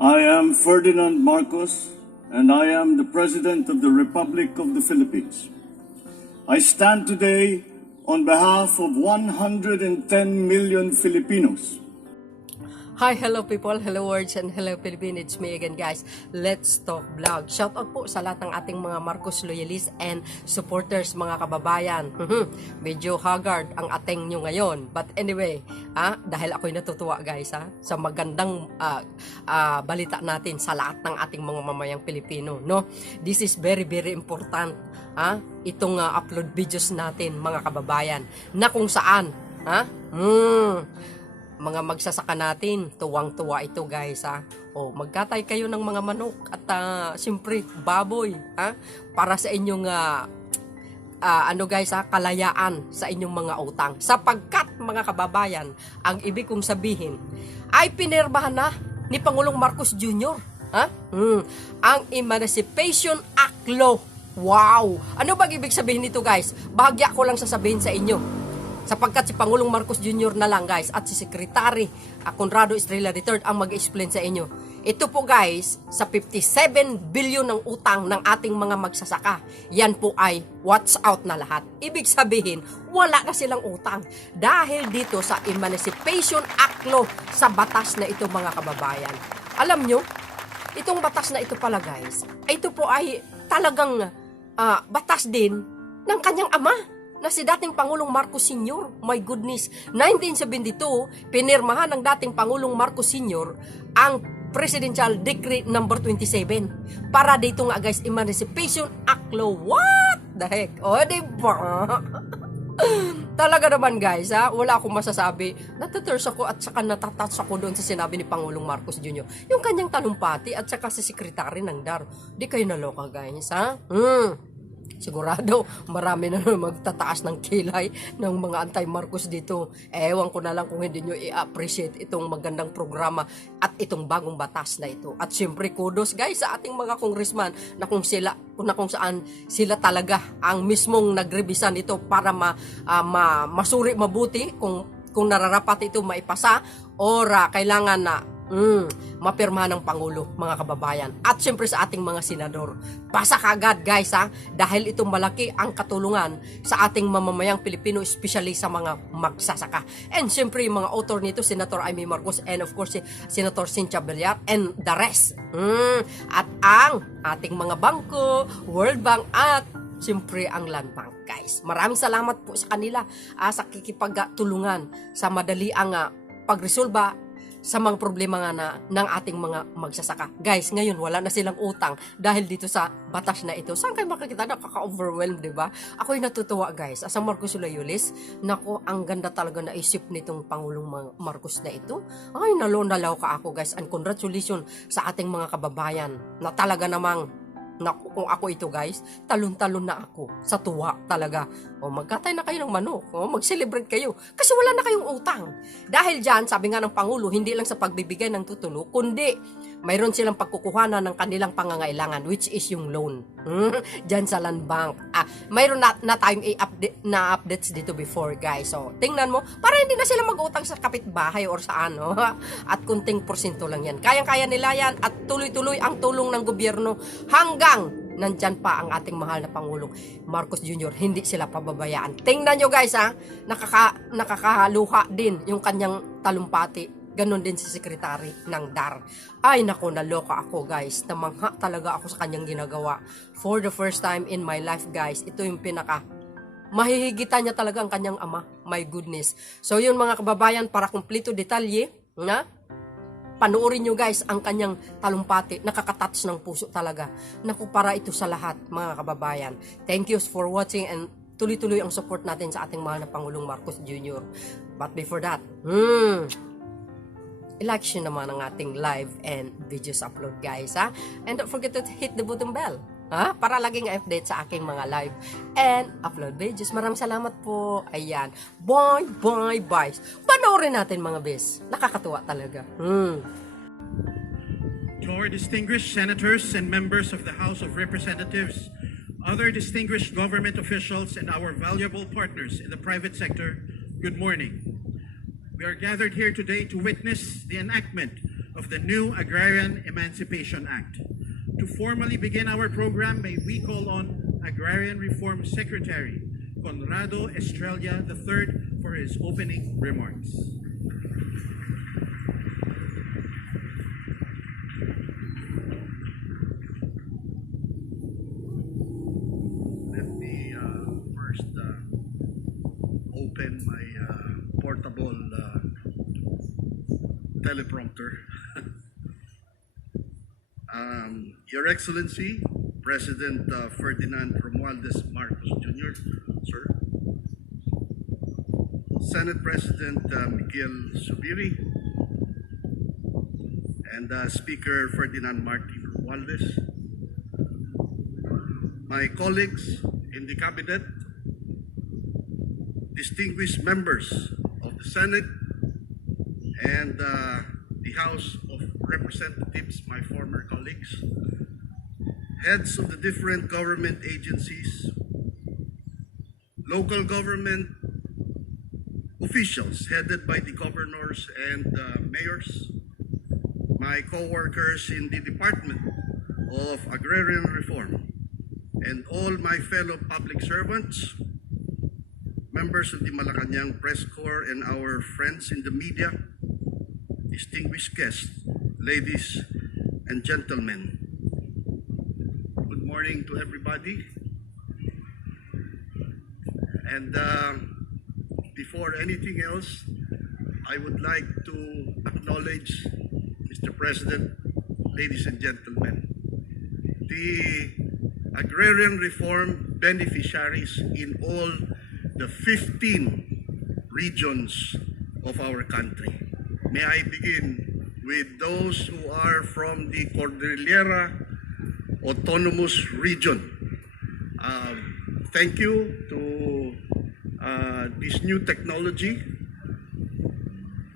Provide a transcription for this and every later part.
I am Ferdinand Marcos, and I am the President of the Republic of the Philippines. I stand today on behalf of 110 million Filipinos. Hi, hello people, hello words, and hello Philippines. It's me again, guys. Let's talk vlog. Shout out po sa lahat ng ating mga Marcos loyalists and supporters, mga kababayan. Medyo haggard ang ating nyo ngayon. But anyway, dahil ako'y natutuwa, guys, sa magandang balita natin sa lahat ng ating mga mamayang Pilipino, no? This is very, very important, itong upload videos natin, mga kababayan, na kung saan, mga magsasaka natin, tuwang-tuwa ito, guys, O, magkatay kayo ng mga manok at siyempre baboy, para sa inyong guys, kalayaan sa inyong mga utang. Sapagkat, mga kababayan, ang ibig kong sabihin ay pinirmahan na ni Pangulong Marcos Jr. Ang Emancipation Act Law. Wow! Ano ba ibig sabihin nito, guys? Bahagya ko lang sasabihin sa inyo. Sapagkat si Pangulong Marcos Jr. na lang, guys, at si Secretary Conrado Estrella III ang mag-explain sa inyo. Ito po, guys, sa 57 billion ng utang ng ating mga magsasaka, yan po ay watch out na lahat. Ibig sabihin, wala na silang utang. Dahil dito sa Emancipation Act Law, sa batas na ito, mga kababayan. Alam nyo, itong batas na ito pala, guys, ito po ay talagang batas din ng kanyang ama, na si dating Pangulong Marcos Sr. My goodness, 1972, pinirmahan ng dating Pangulong Marcos Sr. ang Presidential Decree number 27 para dito nga, guys, Emancipation Act Law. What the heck? O, diba? Talaga naman, guys, wala akong masasabi. Nataturs ako at saka natatats ako doon sa sinabi ni Pangulong Marcos Jr. Yung kanyang talumpati at saka si Secretary ng DAR. Di kayo naloka, guys, Sigurado, marami na magtataas ng kilay ng mga anti-Marcos dito. Ewan ko na lang kung hindi nyo i-appreciate itong magandang programa at itong bagong batas na ito. At syempre, kudos, guys, sa ating mga congressman na kung saan sila talaga ang mismong nagrebisa nito para masuri mabuti kung nararapat ito maipasa or kailangan na mapirmahan ng Pangulo, mga kababayan. At siyempre sa ating mga senador. Pasa kagad, guys, dahil itong malaki ang katulungan sa ating mamamayang Pilipino, especially sa mga magsasaka. And siyempre yung mga author nito, Senator Amy Marcos, and of course si Senator Cynthia Villar, and the rest. At ang ating mga bangko, World Bank, at siyempre ang Land Bank, guys. Maraming salamat po sa kanila sa kikipagtulungan sa madali ang pagresolba sa mga problema nga ng ating mga magsasaka. Guys, ngayon wala na silang utang dahil dito sa batas na ito. Saan kayo makikita? Nakaka-overwhelmed, diba? Ako'y natutuwa, guys. As a Marcos loyalist, nako, ang ganda talaga na isip nitong Pangulong Marcos na ito. Ay, nalaw ka ako, guys. And congratulations sa ating mga kababayan na talaga namang, naku, kung ako ito, guys, talon-talon na ako sa tuwa talaga. O, magkatay na kayo ng manok. O, mag-celebrate kayo. Kasi wala na kayong utang. Dahil dyan, sabi nga ng Pangulo, hindi lang sa pagbibigay ng tutulo, kundi mayroon silang pagkukuhanan ng kanilang pangangailangan, which is yung loan. Dyan sa Land Bank. Mayroon na tayong updates dito before, guys. So, tingnan mo, para hindi na sila mag-utang sa kapitbahay or sa ano. At kunting porsyento lang yan. Kayang-kaya nila yan at tuloy-tuloy ang tulong ng gobyerno hanggang nandyan pa ang ating mahal na Pangulong Marcos Jr. Hindi sila pababayaan. Tingnan nyo, guys, nakakaluha din yung kanyang talumpati. Ganon din si Secretary ng DAR. Ay, nako, naloka ako, guys. Namangha talaga ako sa kanyang ginagawa. For the first time in my life, guys, ito yung mahihigitan niya talaga ang kanyang ama. My goodness. So, yun, mga kababayan, para kumplito detalye, panoorin nyo, guys, ang kanyang talumpati. Nakakatats ng puso talaga. Naku, para ito sa lahat, mga kababayan. Thank you for watching and tuloy-tuloy ang support natin sa ating mahal na Pangulong Marcos Jr. But before that, election naman ang ating live and videos upload, guys, And don't forget to hit the button bell, para laging update sa aking mga live and upload videos. Maraming salamat po. Ayan. Bye. Panoorin natin, mga bes. Nakakatuwa talaga. To our distinguished senators and members of the House of Representatives, other distinguished government officials, and our valuable partners in the private sector, good morning. We are gathered here today to witness the enactment of the new Agrarian Emancipation Act. To formally begin our program, may we call on Agrarian Reform Secretary Conrado Estrella III for his opening remarks. Let me first open my portable teleprompter. Your Excellency, President Ferdinand Romualdez Marcos Jr., sir. Senate President Miguel Zubiri, and Speaker Ferdinand Martin Romualdez. My colleagues in the Cabinet, distinguished members of the Senate and the House of Representatives, my former colleagues, heads of the different government agencies, local government officials headed by the governors and mayors, my co-workers in the Department of Agrarian Reform, and all my fellow public servants, members of the Malacanang Press Corps, and our friends in the media, distinguished guests, ladies and gentlemen. Good morning to everybody. And before anything else, I would like to acknowledge, Mr. President, ladies and gentlemen, the agrarian reform beneficiaries in all the 15 regions of our country. May I begin with those who are from the Cordillera Autonomous Region. Thank you to this new technology.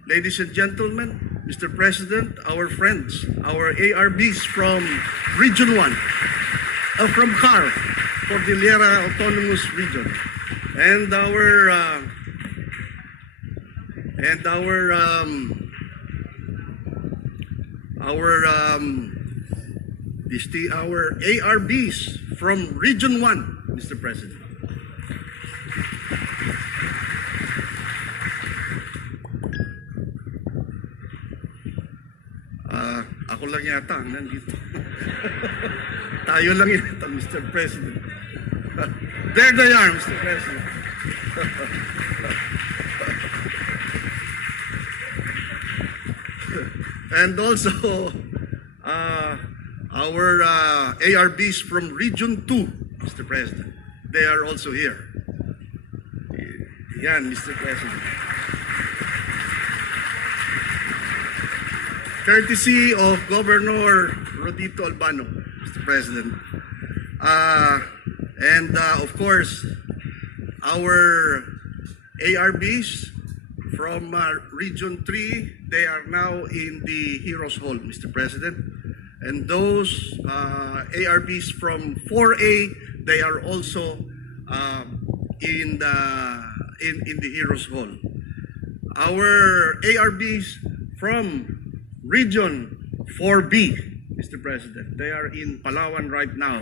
Ladies and gentlemen, Mr. President, our friends, our ARBs from Region 1, from CAR, Cordillera Autonomous Region, and our ARBs from Region 1, Mr. President. Ako lang yata ang nandito. Tayo lang yata, Mr. President. There they are, Mr. President. And also, our ARBs from Region 2, Mr. President. They are also here. Yan, Mr. President. Courtesy of Governor Rodito Albano, Mr. President. And of course, our ARBs from Region 3, they are now in the Heroes Hall, Mr. President. And those ARBs from 4A, they are also in the Heroes Hall. Our ARBs from Region 4B, Mr. President, they are in Palawan right now.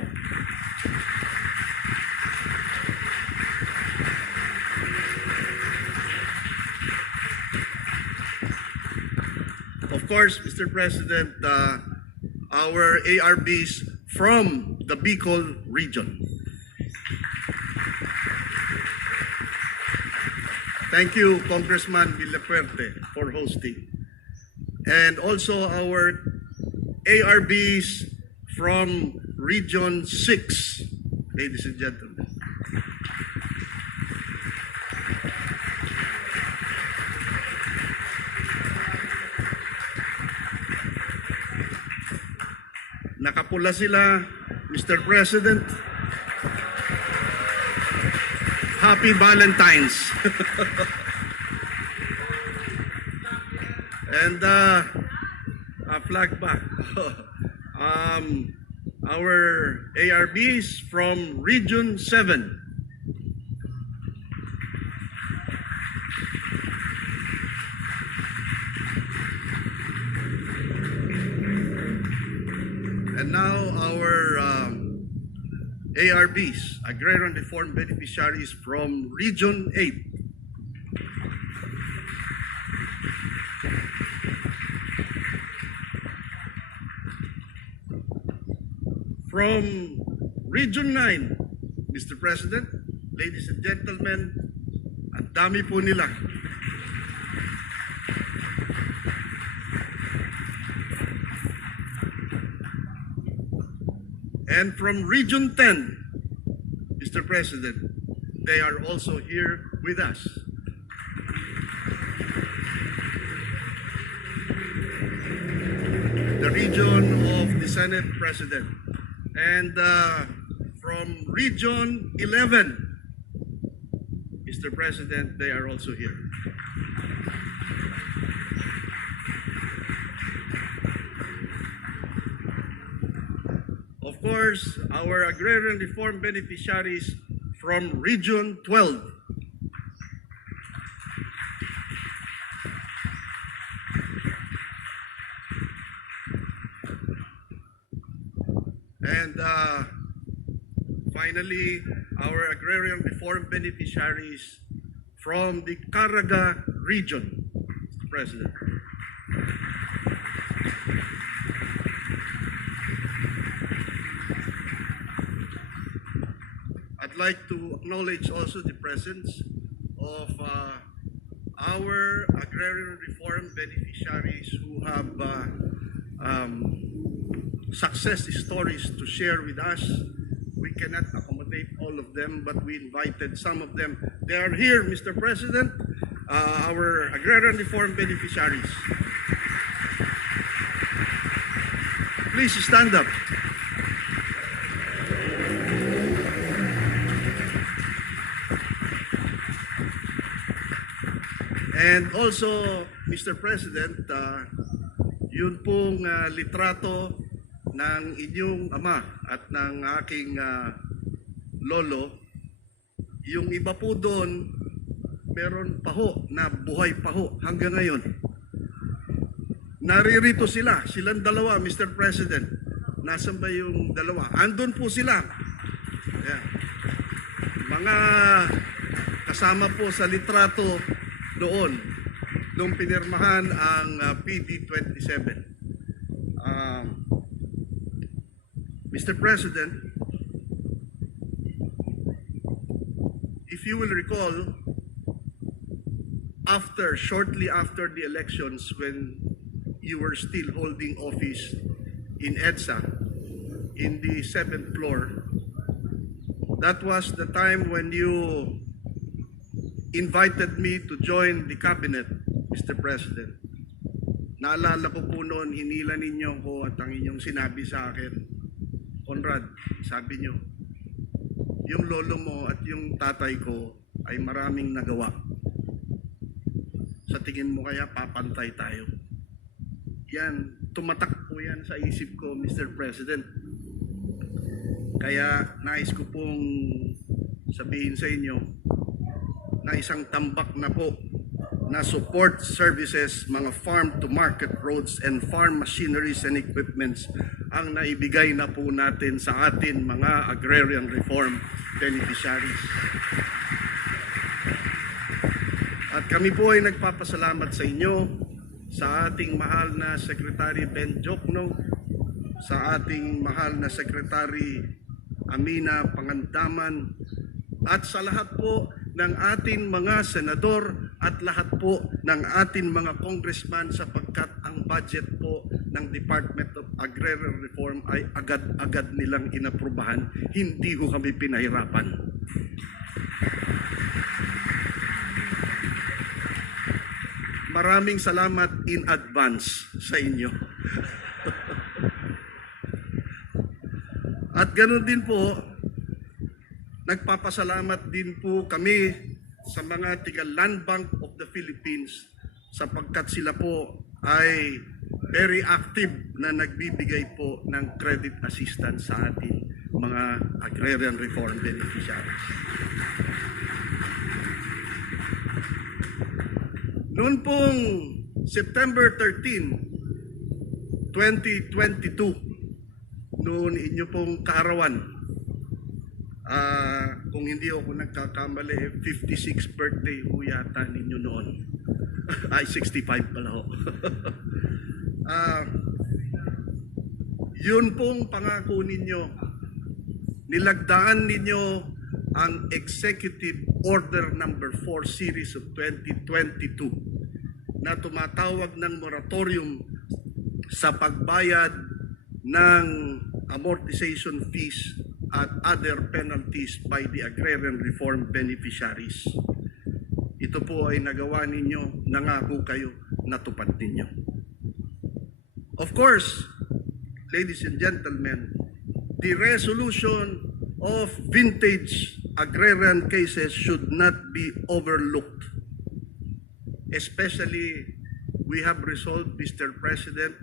Of course, Mr. President, our ARBs from the Bicol region. Thank you, Congressman Villapuerte, for hosting. And also our ARBs from Region 6, ladies and gentlemen. Nakapula sila, Mr. President. Happy Valentine's. And a flag back. Our ARBs from Region 7. now our ARBs, Agrarian Reform Beneficiaries from Region 8. From Region 9, Mr. President, ladies and gentlemen, ang dami po nila. And from Region 10, Mr. President, they are also here with us. The region of the Senate President. And from Region 11, Mr. President, they are also here. Of course, our agrarian reform beneficiaries from Region 12. And finally, our agrarian reform beneficiaries from the Caraga region, Mr. President. I'd like to acknowledge also the presence of our agrarian reform beneficiaries who have success stories to share with us. We cannot accommodate all of them, but we invited some of them. They are here, Mr. President, our agrarian reform beneficiaries. Please stand up. And also, Mr. President, yun pong litrato ng inyong ama at ng aking lolo, yung iba po doon, meron pa ho na buhay pa ho hanggang ngayon. Naririto sila, silang dalawa, Mr. President. Nasaan ba yung dalawa? Andun po sila. Yeah. Mga kasama po sa litrato doon, nung pinirmahan ang PD 27. Mr. President, if you will recall, shortly after the elections, when you were still holding office in EDSA, in the 7th floor, that was the time when you invited me to join the cabinet, Mr. President. Naalala ko po noon, hinila ninyo ko at ang inyong sinabi sa akin, Conrad, sabi nyo, yung lolo mo at yung tatay ko ay maraming nagawa. Sa tingin mo kaya papantay tayo? Yan, tumatak po yan sa isip ko, Mr. President. Kaya nais ko pong sabihin sa inyo na isang tambak na po na support services, mga farm-to-market roads and farm machineries and equipments ang naibigay na po natin sa atin mga agrarian reform beneficiaries. At kami po ay nagpapasalamat sa inyo, sa ating mahal na Secretary Ben Jokno, sa ating mahal na Secretary Amina Pangandaman, at sa lahat po ng ating mga senador at lahat po ng ating mga congressman, sapagkat ang budget po ng Department of Agrarian Reform ay agad-agad nilang inaprubahan. Hindi ho kami pinahirapan. Maraming salamat in advance sa inyo. At ganoon din po, nagpapasalamat din po kami sa mga tiga Land Bank of the Philippines, sapagkat sila po ay very active na nagbibigay po ng credit assistance sa atin mga agrarian reform beneficiaries. Noon pong September 13, 2022, noon inyo pong kaarawan. Kung hindi ako nagkakamali, 56th birthday ho yata ninyo noon. Ay, 65 pala ho. Yun pong pangako ninyo. Nilagdaan ninyo ang Executive Order number 4 series of 2022 na tumatawag ng moratorium sa pagbayad ng amortization fees at other penalties by the agrarian reform beneficiaries. Ito po ay nagawa ninyo, nangako kayo, natupad ninyo. Of course, ladies and gentlemen, the resolution of vintage agrarian cases should not be overlooked. Especially, we have resolved, Mr. President,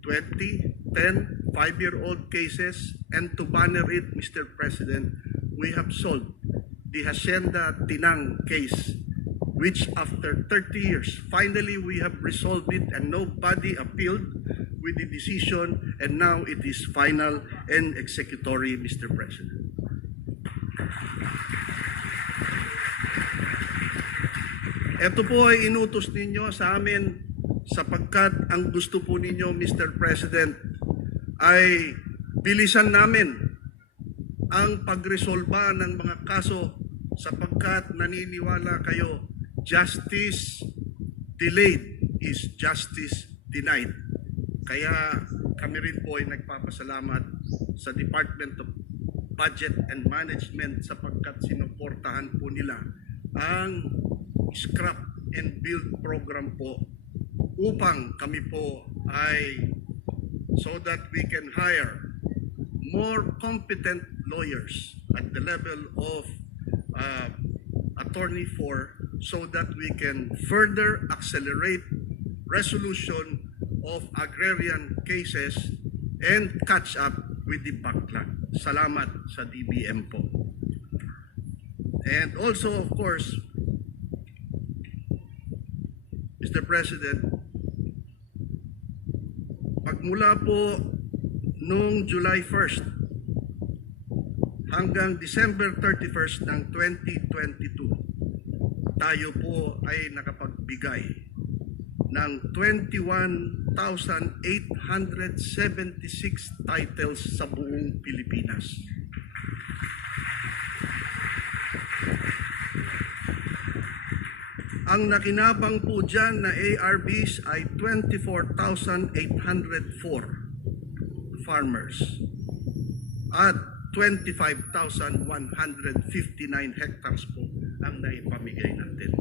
20, 10, 5-year-old cases, and to banner it, Mr. President, we have solved the Hacienda Tinang case, which after 30 years, finally we have resolved it and nobody appealed with the decision, and now it is final and executory, Mr. President. Ito po ay inutos ninyo sa amin sapagkat ang gusto po ninyo, Mr. President, ay bilisan namin ang pagresolba ng mga kaso sapagkat naniniwala kayo, justice delayed is justice denied. Kaya kami rin po ay nagpapasalamat sa Department of Budget and Management sapagkat sinuportahan po nila ang scrap and build program po upang kami po ay so that we can hire more competent lawyers at the level of attorney 4 so that we can further accelerate resolution of agrarian cases and catch up with the backlog. Salamat sa DBM po. And also, of course, Mr. President, pagmula po noong July 1st hanggang December 31st ng 2022, tayo po ay nakapagbigay ng 21,876 titles sa buong Pilipinas. Ang nakinabang po dyan na ARBs ay 24,804 farmers at 25,159 hectares po ang naipamigay natin.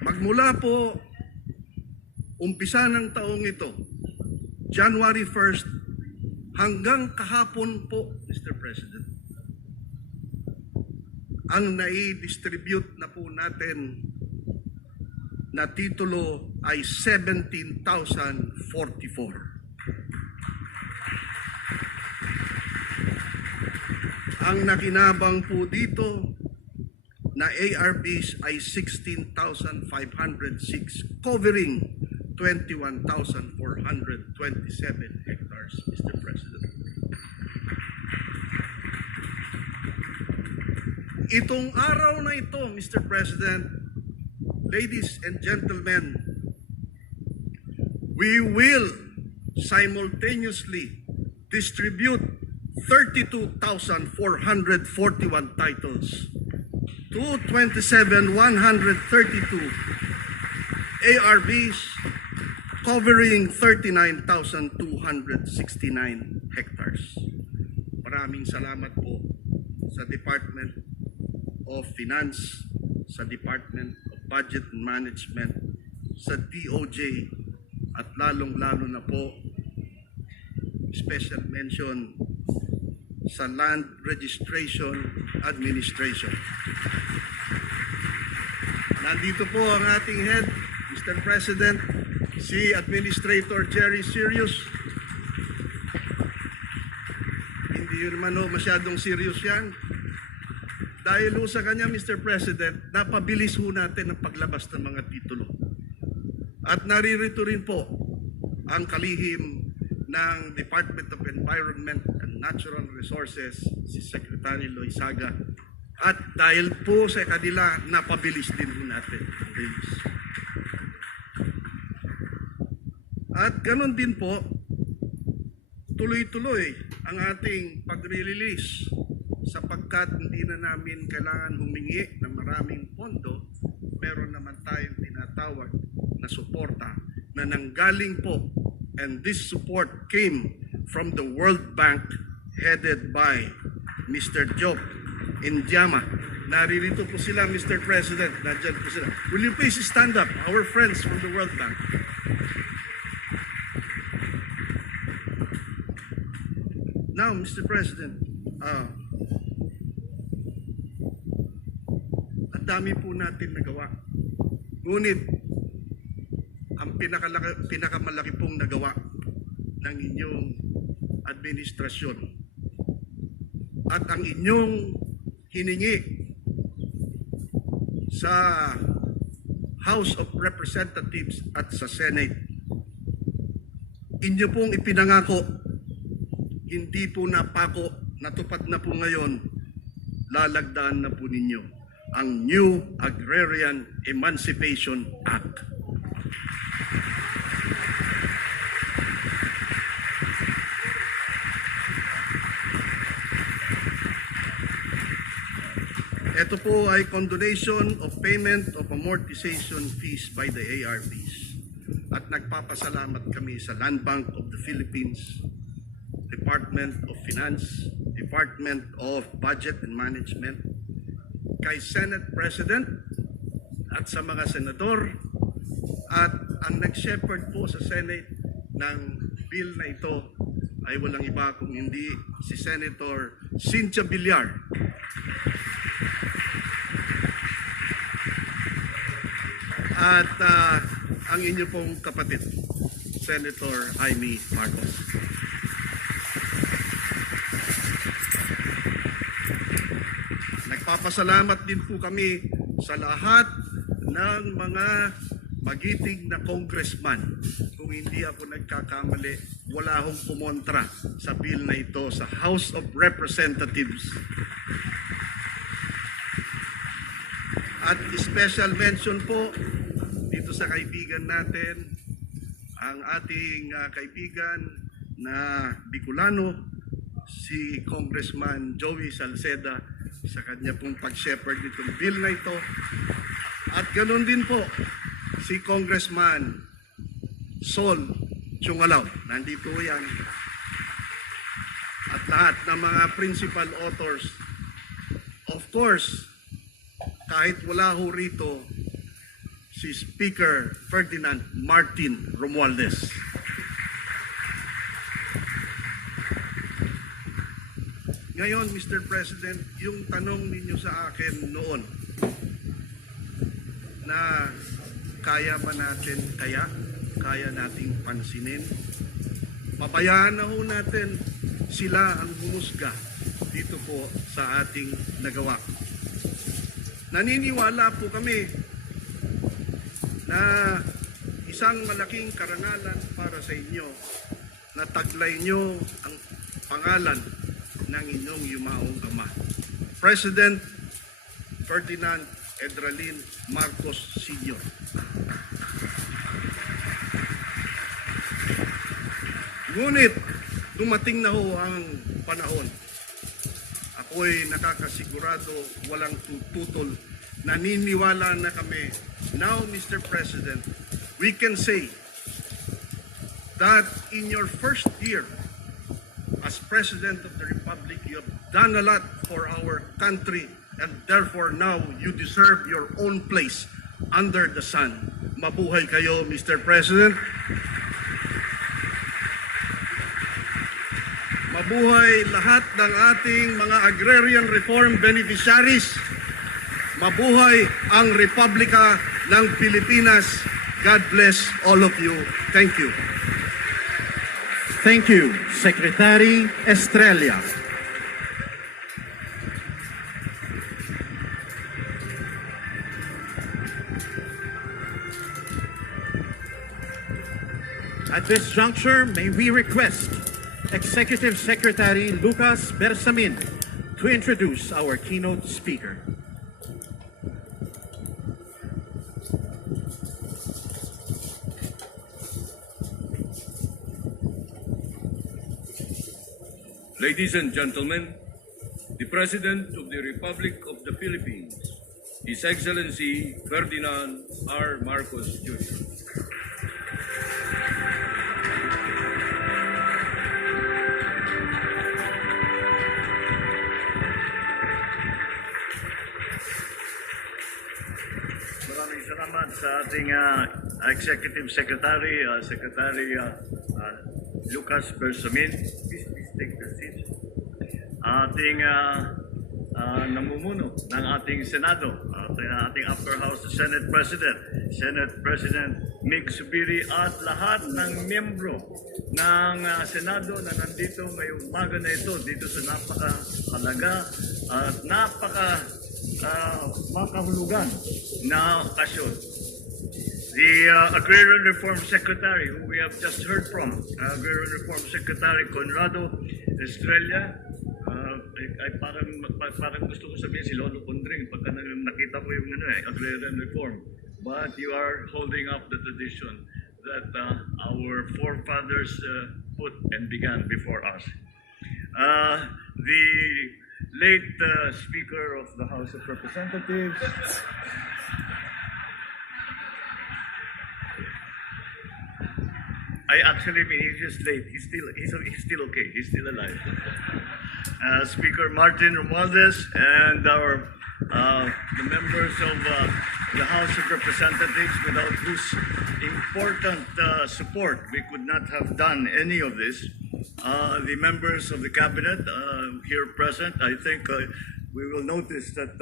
Magmula po umpisa ng taong ito, January 1st hanggang kahapon po, Mr. President, ang nai-distribute na po natin na titulo ay 17,044. Ang nakinabang po dito na ARBs ay 16,506, covering 21,427 hectares, Mr. President. Itong araw na ito, Mr. President, ladies and gentlemen, we will simultaneously distribute 32,441 titles to 27,132 ARBs covering 39,269 hectares. Maraming salamat po sa Department of Finance, sa Department of Budget and Management, sa DOJ, at lalong-lalo na po special mention sa Land Registration Administration. Nandito po ang ating head, Mr. President, si Administrator Jerry Sirius. Hindi naman masyadong serious yan. Dahil sa kanya, Mr. President, napabilis natin ang paglabas ng mga titulo. At naririto rin po ang kalihim ng Department of Environment and Natural Resources, si Secretary Loizaga. At dahil po sa kanila, napabilis din po natin ang release. At ganun din po, tuloy-tuloy ang ating pag-release sapagkat hindi na namin kailangan humingi ng maraming pondo, meron naman tayong tinatawag na suporta na nanggaling po, and this support came from the World Bank headed by Mr. Job Indiama. Naririto po sila, Mr. President. Nandiyan po sila. Will you please stand up, our friends from the World Bank? Now, Mr. President, ang dami po natin nagawa. Ngunit, ang pinakamalaki pong nagawa ng inyong administrasyon at ang inyong hiningi sa House of Representatives at sa Senate, inyo pong ipinangako, hindi po napako, natupad na po ngayon, lalagdaan na po ninyo ang New Agrarian Emancipation Act. Ito po ay condonation of payment of amortization fees by the ARPs. At nagpapasalamat kami sa Land Bank of the Philippines, Department of Finance, Department of Budget and Management, kay Senate President at sa mga senador, at ang nag-shepherd po sa Senate ng bill na ito ay walang iba kung hindi si Senator Cynthia Villar. At ang inyo pong kapatid, Senator Jaime Marcos. Nagpapasalamat din po kami sa lahat ng mga magiting na congressman. Kung hindi ako nagkakamali, wala akong pumontra sa bill na ito sa House of Representatives. At special mention po dito sa kaibigan natin, ang ating kaibigan na Bicolano, si Congressman Joey Salceda, sa kanya pong pag-shepherd nitong bill na ito. At ganoon din po si Congressman Sol Chungalaw. Nandito yan. At lahat ng mga principal authors. Of course, kahit wala ho rito, si Speaker Ferdinand Martin Romualdez. Ngayon, Mr. President, yung tanong ninyo sa akin noon na kaya ba natin, kaya nating pansinin, pabayaan na ho natin sila ang humusga dito po sa ating nagawa. Naniniwala po kami na isang malaking karangalan para sa inyo na taglay nyo ang pangalan ng inyong yumaong ama, President Ferdinand Edralin Marcos Sr. Ngunit dumating na ho ang panahon. Ako'y nakakasigurado, walang tututol. Naniniwala na kami. Now, Mr. President, we can say that in your first year as President of the Republic, you have done a lot for our country, and therefore now you deserve your own place under the sun. Mabuhay kayo, Mr. President. Mabuhay lahat ng ating mga agrarian reform beneficiaries. Mabuhay ang Republika ng Pilipinas. God bless all of you. Thank you. Thank you, Secretary Estrella. At this juncture, may we request Executive Secretary Lucas Bersamin to introduce our keynote speaker. Ladies and gentlemen, the President of the Republic of the Philippines, His Excellency Ferdinand R. Marcos Jr. Maraming salamat sa ating Executive Secretary, Lucas Bersamin. Please take the seat. Ating namumuno ng ating Senado, ating Upper House Senate President Mig Subiri at lahat ng miyembro ng Senado na nandito ngayong umaga na ito dito sa napakahalaga at makahulugan na okasyon. The Agrarian Reform Secretary, who we have just heard from, Agrarian Reform Secretary Conrado Estrella, ay parang gusto ko sabihin si Lolo Condring pagka nakita ko yung Agrarian Reform. But you are holding up the tradition that our forefathers put and began before us. The late Speaker of the House of Representatives, I actually mean he's just late. He's still okay. He's still alive. Speaker Martin Romualdez and the members of the House of Representatives, without whose important support we could not have done any of this. The members of the cabinet here present, I think we will notice that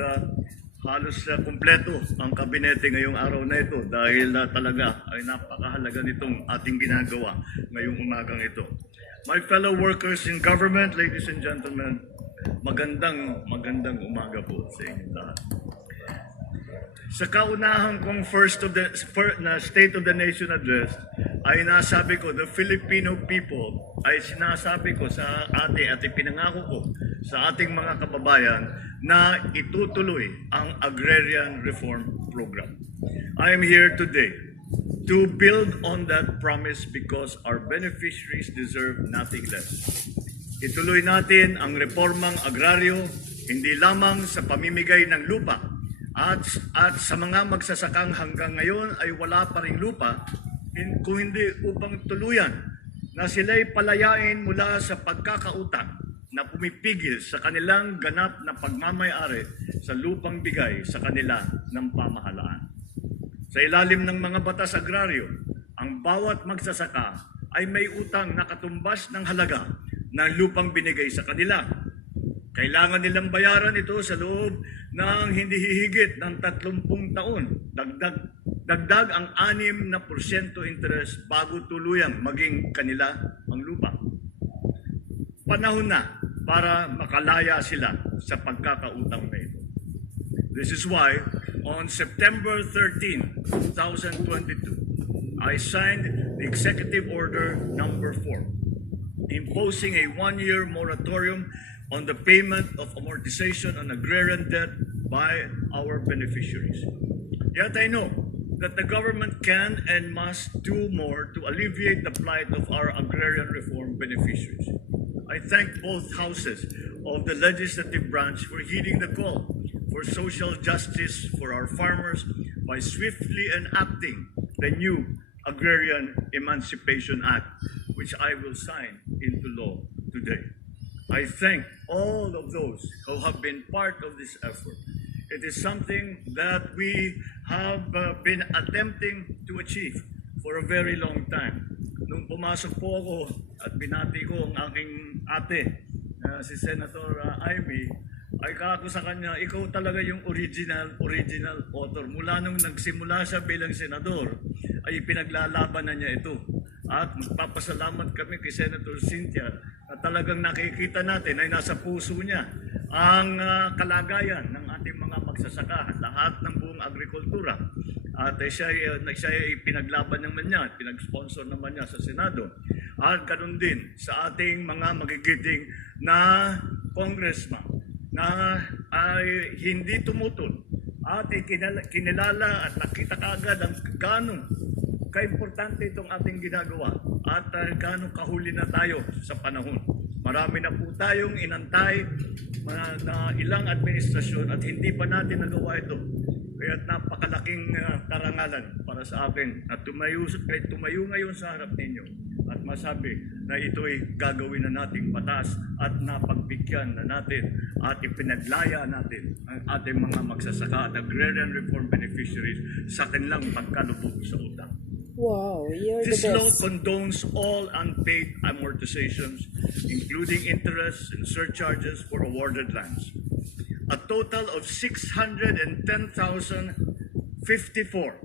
halos kumpleto ang kabinete ngayong araw na ito dahil talaga ay napakahalaga nitong ating ginagawa ngayong umagang ito. My fellow workers in government, ladies and gentlemen, magandang umaga po sa inyong lahat. Sa kaunahan kong State of the Nation address ay nasabi ko, the Filipino people ay sinasabi ko sa at ipinangako ko sa ating mga kababayan na itutuloy ang Agrarian Reform Program. I am here today to build on that promise because our beneficiaries deserve nothing less. Ituloy natin ang reformang agraryo hindi lamang sa pamimigay ng lupa at sa mga magsasakang hanggang ngayon ay wala pa ring lupa, kung hindi upang tuluyan na sila'y palayain mula sa pagkakautang na pumipigil sa kanilang ganap na pagmamayari sa lupang bigay sa kanila ng pamahalaan. Sa ilalim ng mga batas agraryo, ang bawat magsasaka ay may utang na katumbas ng halaga ng lupang binigay sa kanila. Kailangan nilang bayaran ito sa loob ng hindi hihigit ng 30 taon. Dagdag ang 6% interest bago tuluyang maging kanila ang lupa. Panahon na para makalaya sila sa pagkakautang na ito. This is why on September 13, 2022, I signed the Executive Order number 4, imposing a 1-year moratorium on the payment of amortization on agrarian debt by our beneficiaries. Yet I know that the government can and must do more to alleviate the plight of our agrarian reform beneficiaries. I thank both houses of the legislative branch for heeding the call for social justice for our farmers by swiftly enacting the new Agrarian Emancipation Act, which I will sign into law today. I thank all of those who have been part of this effort. It is something that we have been attempting to achieve for a very long time. Nung pumasok po ako at binati ko ang aking ate, si Senator Amy, ay kako sa kanya, ikaw talaga yung original author. Mula nung nagsimula siya bilang senador, ay pinaglalaban na niya ito. At magpapasalamat kami kay Senator Cynthia na talagang nakikita natin ay nasa puso niya ang kalagayan ng ating mga magsasaka, lahat ng buong agrikultura. At siya ay pinaglaban naman niya, pinag-sponsor naman niya sa Senado. At ganun din sa ating mga magigiting na congressman na ay hindi tumutol at kinilala at nakita kaagad ang gano'ng kaimportante itong ating ginagawa at gano'ng kahuli na tayo sa panahon. Marami na po tayong inantay na ilang administrasyon at hindi pa natin nagawa ito. Kaya napakalaking karangalan para sa akin at tumayo ngayon sa harap ninyo at masabi na ito'y gagawin na nating batas at napagbigyan na natin at ipinaglaya natin ang ating mga magsasaka at agrarian reform beneficiaries sa kanilang pagkalubog sa utang. Wow, you're the This law best. condones all unpaid amortizations, including interest and surcharges for awarded lands. A total of 610,054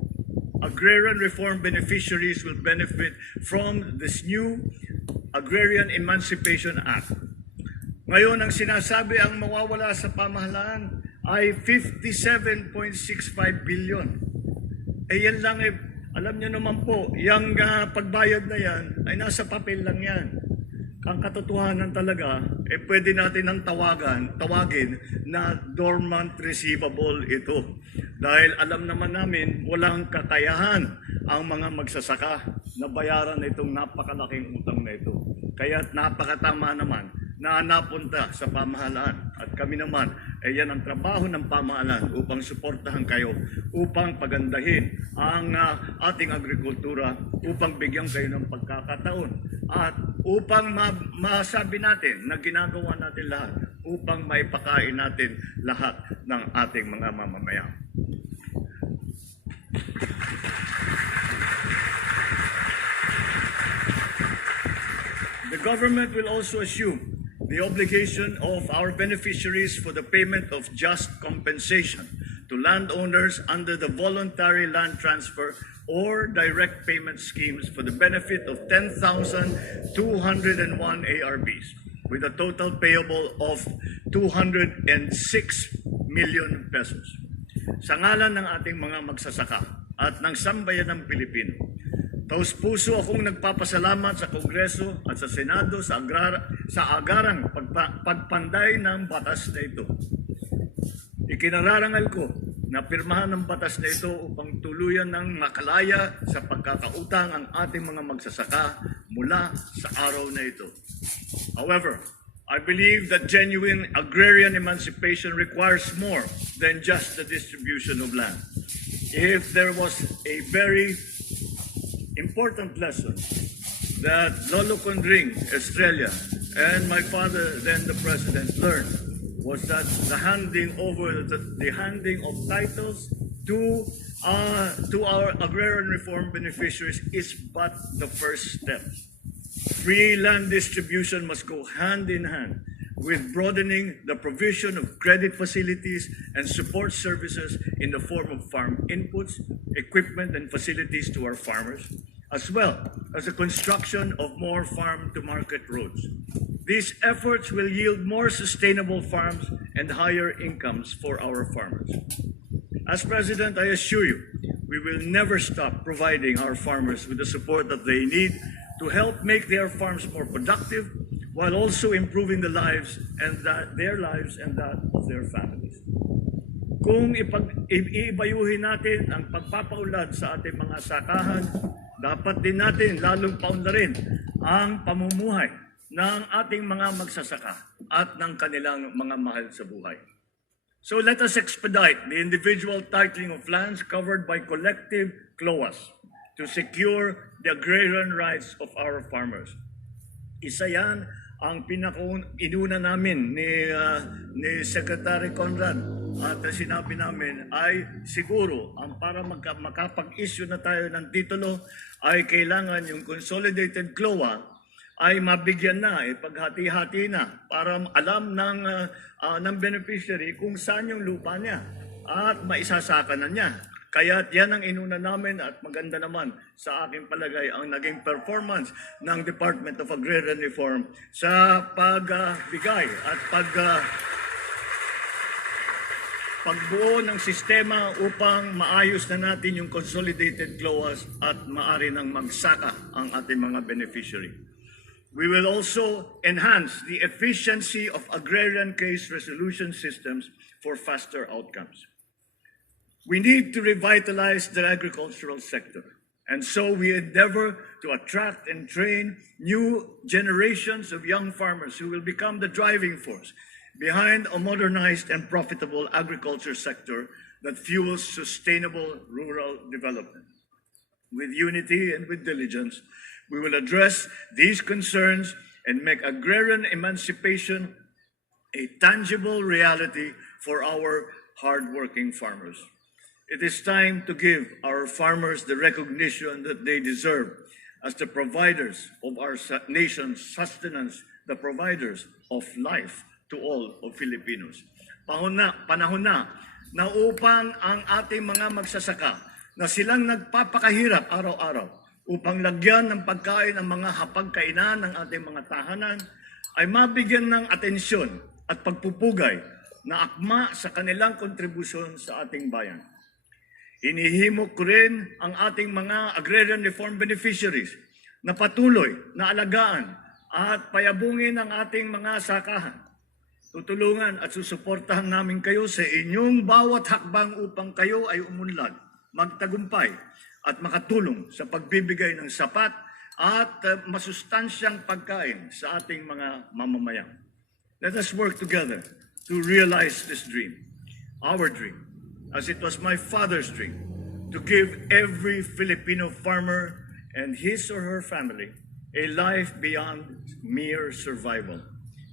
agrarian reform beneficiaries will benefit from this new Agrarian Emancipation Act. Ngayon, ang sinasabi ang mawawala sa pamahalaan ay 57.65 billion. Yan lang alam niyo naman po, yung pagbayad na yan ay nasa papel lang yan. Ang katotohanan talaga, pwede natin ang tawagin na dormant receivable ito. Dahil alam naman namin, walang kakayahan ang mga magsasaka na bayaran itong napakalaking utang na ito. Kaya napakatama naman na napunta sa pamahalaan. At kami naman, yan ang trabaho ng pamahalaan upang suportahan kayo, upang pagandahin ang ating agrikultura, upang bigyan kayo ng pagkakataon. At upang masabi natin na ginagawa natin lahat, upang maipakain natin lahat ng ating mga mamamayan. The government will also assume the obligation of our beneficiaries for the payment of just compensation to landowners under the voluntary land transfer or direct payment schemes for the benefit of 10,201 ARBs with a total payable of 206 million pesos. Sa ngalan ng ating mga magsasaka at ng sambayan ng Pilipino, taus-puso akong nagpapasalamat sa Kongreso at sa Senado sa agarang pagpanday ng batas na ito. Ikinararangal ko na pirmahan ng batas na ito upang tuluyan ng makalaya sa pagkakautang ang ating mga magsasaka mula sa araw na ito. However, I believe that genuine agrarian emancipation requires more than just the distribution of land. If there was a very important lesson that Lolo Condring, Estrella, and my father, then the president, learned was that the handing of titles to our agrarian reform beneficiaries is but the first step. Free land distribution must go hand in hand with broadening the provision of credit facilities and support services in the form of farm inputs, equipment, and facilities to our farmers, as well as the construction of more farm-to-market roads. These efforts will yield more sustainable farms and higher incomes for our farmers. As President, I assure you, we will never stop providing our farmers with the support that they need to help make their farms more productive while also improving their lives and that of their families. Kung iibayuhin natin ang pagpapaulad sa ating mga sakahan, dapat din natin lalong paunlarin ang pamumuhay ng ating mga magsasaka at ng kanilang mga mahal sa buhay. So let us expedite the individual titling of lands covered by collective CLOAs to secure the agrarian rights of our farmers. Isa yan ang inuna namin ni Secretary Conrad at sinabi namin ay siguro ang para makapag-issue na tayo ng titulo ay kailangan yung consolidated CLOA ay mabigyan na, paghati-hati na para alam ng beneficiary kung saan yung lupa niya at maisasaka na niya. Kaya yan ang inuna namin at maganda naman sa aking palagay ang naging performance ng Department of Agrarian Reform sa pagbigay at pagbuo ng sistema upang maayos na natin yung consolidated CLOAS at maari ng magsaka ang ating mga beneficiary. We will also enhance the efficiency of agrarian case resolution systems for faster outcomes. We need to revitalize the agricultural sector, and so we endeavor to attract and train new generations of young farmers who will become the driving force behind a modernized and profitable agriculture sector that fuels sustainable rural development. With unity and with diligence, we will address these concerns and make agrarian emancipation a tangible reality for our hardworking farmers. It is time to give our farmers the recognition that they deserve as the providers of our nation's sustenance, the providers of life to all of Filipinos. Panahon na upang ang ating mga magsasaka na silang nagpapakahirap araw-araw upang lagyan ng pagkain ang mga hapagkainan ng ating mga tahanan ay mabigyan ng atensyon at pagpupugay na akma sa kanilang kontribusyon sa ating bayan. Hinihimok ko rin ang ating mga agrarian reform beneficiaries na patuloy na alagaan at payabungin ang ating mga sakahan. Tutulungan at susuportahan namin kayo sa inyong bawat hakbang upang kayo ay umunlad, magtagumpay at makatulong sa pagbibigay ng sapat at masustansyang pagkain sa ating mga mamamayan. Let us work together to realize this dream, our dream, as it was my father's dream, to give every Filipino farmer and his or her family a life beyond mere survival.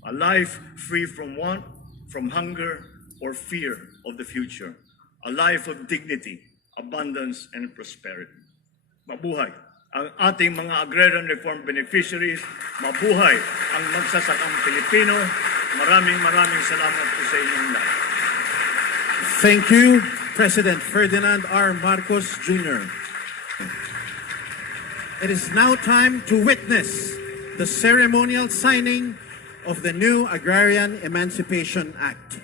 A life free from want, from hunger, or fear of the future. A life of dignity, abundance, and prosperity. Mabuhay ang ating mga agrarian reform beneficiaries. Mabuhay ang magsasakang Pilipino. Maraming salamat po sa inyong lahat. Thank you, President Ferdinand R. Marcos Jr. It is now time to witness the ceremonial signing of the new Agrarian Emancipation Act.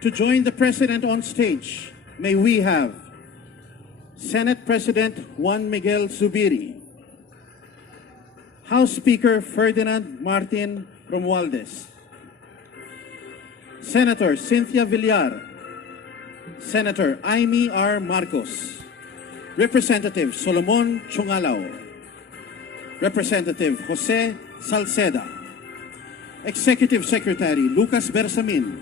To join the President on stage, may we have Senate President Juan Miguel Zubiri, House Speaker Ferdinand Martin Romualdez, Senator Cynthia Villar, Senator Amy R. Marcos, Representative Solomon Chungalao, Representative Jose Salceda, Executive Secretary Lucas Bersamin,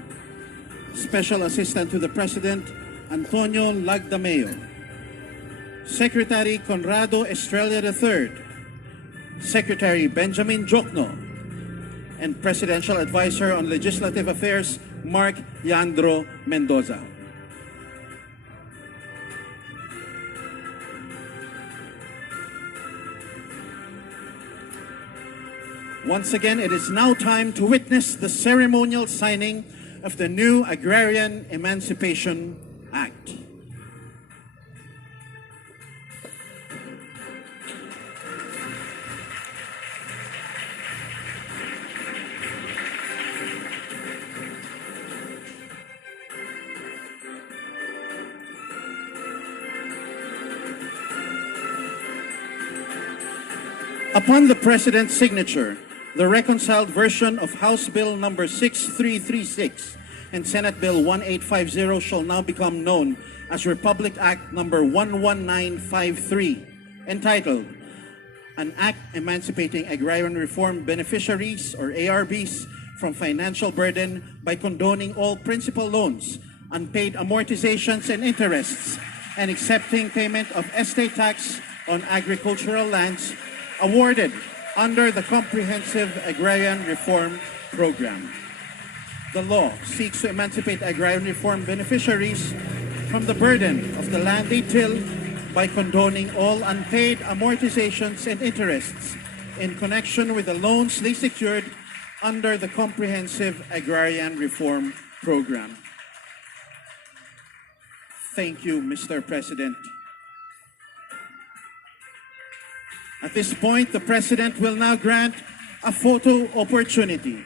Special Assistant to the President Antonio Lagdameo, Secretary Conrado Estrella III, Secretary Benjamin Jokno, and Presidential Advisor on Legislative Affairs Mark Yandro Mendoza. Once again, it is now time to witness the ceremonial signing of the new Agrarian Emancipation Act. Upon the President's signature, the reconciled version of House Bill number 6336 and Senate Bill 1850 shall now become known as Republic Act number 11953, entitled An Act Emancipating Agrarian Reform Beneficiaries, or ARBs, from Financial Burden by Condoning All Principal Loans, Unpaid Amortizations and Interests, and Accepting Payment of Estate Tax on Agricultural Lands awarded under the Comprehensive Agrarian Reform Program. The law seeks to emancipate agrarian reform beneficiaries from the burden of the land they till by condoning all unpaid amortizations and interests in connection with the loans they secured under the Comprehensive Agrarian Reform Program. Thank you, Mr. President. At this point, the President will now grant a photo opportunity.